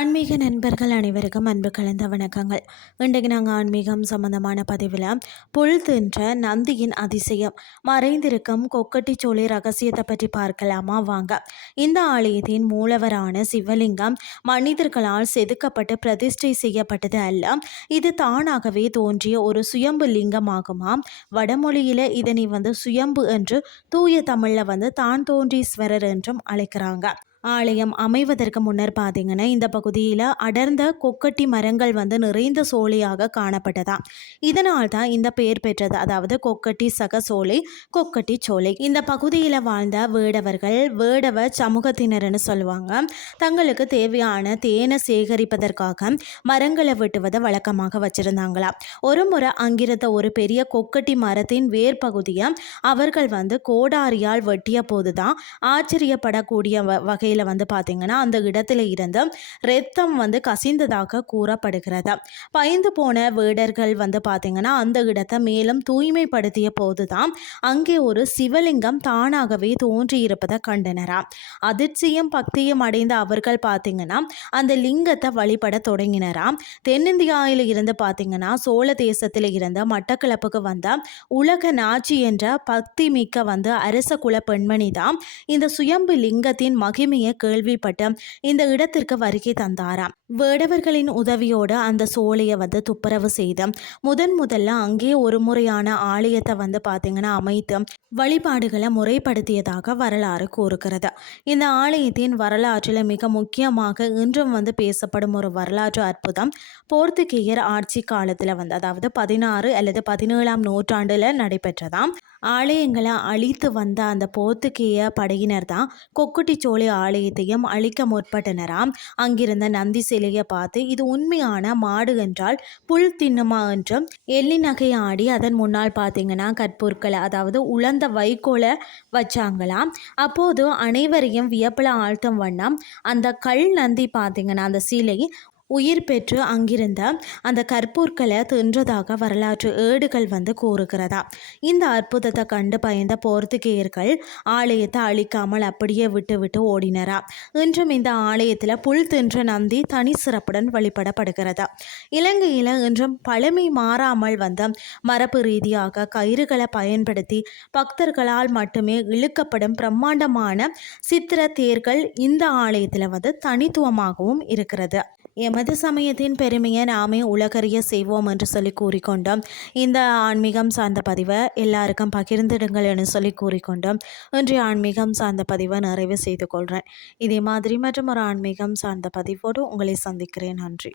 ஆன்மீக நண்பர்கள் அனைவருக்கும் அன்பு கலந்த வணக்கங்கள். இன்றைக்கு நாங்கள் ஆன்மீகம் சம்பந்தமான பதிவில் புல் தின்ற நந்தியின் அதிசயம் மறைந்திருக்கும் கொக்கட்டிச்சோலை ரகசியத்தை பற்றி பார்க்கலாமா வாங்க. இந்த ஆலயத்தின் மூலவரான சிவலிங்கம் மனிதர்களால் செதுக்கப்பட்டு பிரதிஷ்டை செய்யப்பட்டது அல்ல, இது தானாகவே தோன்றிய ஒரு சுயம்பு லிங்கமாகுமாம். வடமொழியில் இதனை சுயம்பு என்று, தூய தமிழில் தான் தோன்றீஸ்வரர் என்றும் அழைக்கிறாங்க. ஆலயம் அமைவதற்கு முன்னர் பார்த்தீங்கன்னா இந்த பகுதியில் அடர்ந்த கொக்கட்டி மரங்கள் நிறைந்த சோலையாக காணப்பட்டதாம். இதனால் தான் இந்த பெயர் பெற்றது, அதாவது கொக்கட்டி சக சோலை, கொக்கட்டி சோலை. இந்த பகுதியில் வாழ்ந்த வேடவர்கள் வேடவ சமூகத்தினர்னு சொல்லுவாங்க. தங்களுக்கு தேவையான தேனை சேகரிப்பதற்காக மரங்களை வெட்டுவதை வழக்கமாக வச்சிருந்தாங்களாம். ஒரு முறை அங்கிருந்த ஒரு பெரிய கொக்கட்டி மரத்தின் வேர் பகுதியை அவர்கள் கோடாரியால் வெட்டிய போதுதான் ஆச்சரியப்படக்கூடிய வகை பார்த்தீங்கன்னா அந்த இடத்துல இருந்து இரத்தம் கசிந்ததாக கூறப்படுகிறது. பயந்து போன வேடர்கள் பார்த்தீங்கன்னா அந்த இடத்தை மேலும் தூய்மைப்படுத்திய போதுதான் அங்கே ஒரு சிவலிங்கம் தானாகவே தோன்றியிருப்பதை கண்டனராம். அதிர்ச்சியும் பக்தியும் அடைந்த அவர்கள் பார்த்தீங்கன்னா அந்த லிங்கத்தை வழிபட தொடங்கினராம். தென்னிந்தியாவில் இருந்து பார்த்தீங்கன்னா சோழ தேசத்தில் இருந்து மட்டக்களப்புக்கு வந்த உலக நாச்சி என்ற பக்தி மிக்க அரச குல பெண்மணி தான் இந்த சுயம்பு லிங்கத்தின் மகிமை கேள்விப்பட்டு இந்த இடத்திற்கு வருகை தந்தாராம். வேடவர்களின் உதவியோடு அந்த சோலையை துப்புரவு செய்து முதல்ல அங்கே ஒரு முறையான ஆலயத்தை பார்த்தீங்கன்னா அமைத்து வழிபாடுகளை முறைப்படுத்தியதாக வரலாறு கூறுகிறது. இந்த ஆலயத்தின் வரலாற்றில் மிக முக்கியமாக இன்றும் பேசப்படும் ஒரு வரலாற்று அற்புதம் போர்த்துகேயர் ஆட்சி காலத்தில் அதாவது 16 அல்லது 17ஆம் நூற்றாண்டில் நடைபெற்றதாம். ஆலயங்களை அழித்து வந்த அந்த போர்த்துகேய படையினர் தான் கொக்குட்டிச்சோலை ஆலயத்தையும் அழிக்க முற்பட்டனராம். அங்கிருந்த நந்தி சிலையை பார்த்து இது உண்மையான மாடு என்றால் புல் தின்னுமா என்றும் எள்ளி நகை ஆடி அதன் முன்னால் பார்த்தீங்கன்னா கற்பொருட்களை, அதாவது உலர்ந்த வைக்கோலை வச்சாங்களாம். அப்போது அனைவரையும் வியப்பில் ஆழ்த்தும் வண்ணம் அந்த கல் நந்தி பார்த்தீங்கன்னா அந்த சிலை உயிர் பெற்று அங்கிருந்த அந்த கற்பூர்களை தின்றதாக வரலாற்று ஏடுகள் கூறுகிறதா. இந்த அற்புதத்தை கண்டு பயந்த போர்த்துகேயர்கள் ஆலயத்தை அழிக்காமல் அப்படியே விட்டு ஓடினரா. இன்றும் இந்த ஆலயத்தில் புல் தின்ற நந்தி தனி சிறப்புடன் வழிபடப்படுகிறது. இலங்கையில் இன்றும் பழமை மாறாமல் மரபு ரீதியாக கயிறுகளை பயன்படுத்தி பக்தர்களால் மட்டுமே இழுக்கப்படும் பிரம்மாண்டமான சித்திர தேர்கள் இந்த ஆலயத்தில் தனித்துவமாகவும் இருக்கிறது. எமது சமயத்தின் பெருமையை நாமே உலகறிய செய்வோம் என்று சொல்லி கூறிக்கொண்டோம். இந்த ஆன்மீகம் சார்ந்த பதிவை எல்லாருக்கும் பகிர்ந்திடுங்கள் என்று சொல்லி கூறிக்கொண்டோம். இன்றைய ஆன்மீகம் சார்ந்த பதிவை நிறைவு செய்து கொள்கிறேன். இதே மாதிரி மற்றும் ஒரு ஆன்மீகம் சார்ந்த பதிவோடு உங்களை சந்திக்கிறேன். நன்றி.